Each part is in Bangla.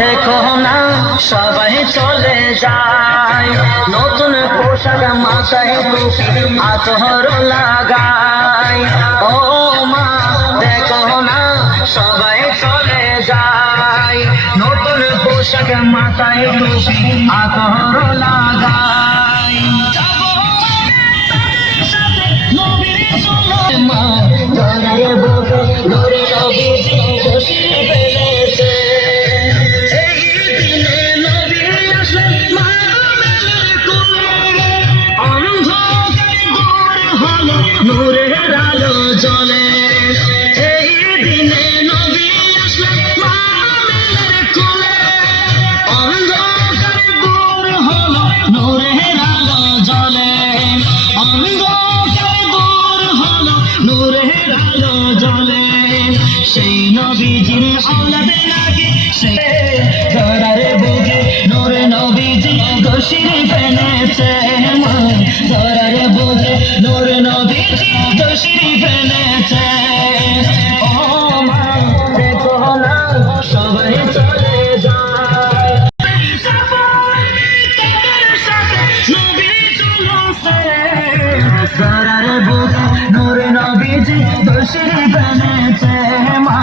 দেখো না সবাই চলে যায়, নতুন পোশাক মাথায় টুপি আতর লাগায়। ও মা দেখো না সবাই চলে যায়, নতুন পোশাক মাথায় টুপি আতর লাগায়। মা ধরে বুকে ধরে নবীজি খুশি পেলেছে, নূরের আলো জ্বলে। এই দিনে নবী আসলেন মামের কোলে, অন্ধকার দূর হলো নূরের আলো জ্বলে, অন্ধকার দূর হলো নূরের আলো জ্বলে। সেই নবীজির আওলাদে নাকি সে ধরার বুকে নূরে নবীজি গোশির ফেলেছে, ধরার বুকে নূরে নবীজি গোশির ফেলেছে। ও মা দেখো না সবাই চলে যায়, ধরার বুকে নূরে নবীজি গোশির ফেলেছে, মা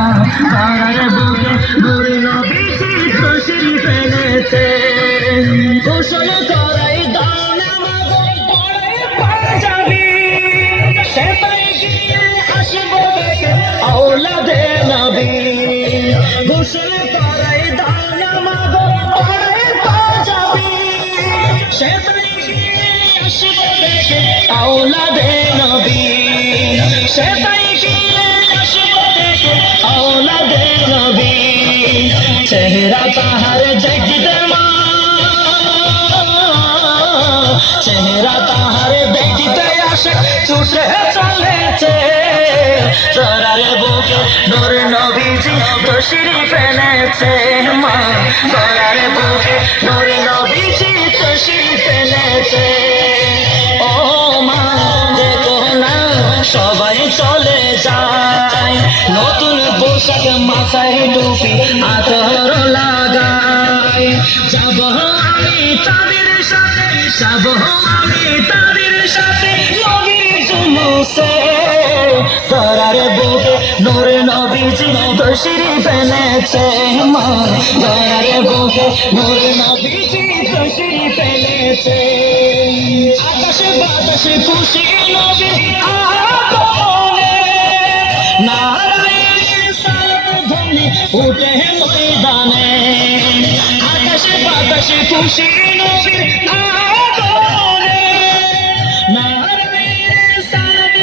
ধরার বুকে নূরে নবীজি গোশির ফেলেছে। গোসল করাই দাও না মাগো পড়ে পাঞ্জাবি, সেটাই গিয়ে আসবো দেখে আওলাদে নবী। গোসল করাই দাও না মাগো পড়ে পাঞ্জাবি, সেটাই গিয়ে আসবো দেখে আওলাদে নবী, সেটাই গিয়ে আসবো দেখে আওলাদে নবী। চেহারা তাহার দেখতে মা, চেহারা তাহার দেখতে আসে ছুটে চলেছে, ধরার বুকে নূর নবীজি গোশির ফেলেছে, মা ধরার বুকে নূর নবীজি গোশির ফেলেছে। ও মা দেখো না সবাই চলে যায়, নতুন পোশাক মাথায় টুপি আতর লাগায়। যাব আমি তাদের সাথে, যাব আমি তাদের সাথে নবীর জুলুসে, ধরার বুকে নূর নবীজি গোশির ফেলেছে, মা ধরার বুকে নূর নবীজি গোশির ফেলেছে। আকাশে বাতাসে খুশি নবীর আগমনে, নারায়ণের সালাম ধ্বনি উঠে ময়দানে। আকাশে বাতাসে খুশি নবীর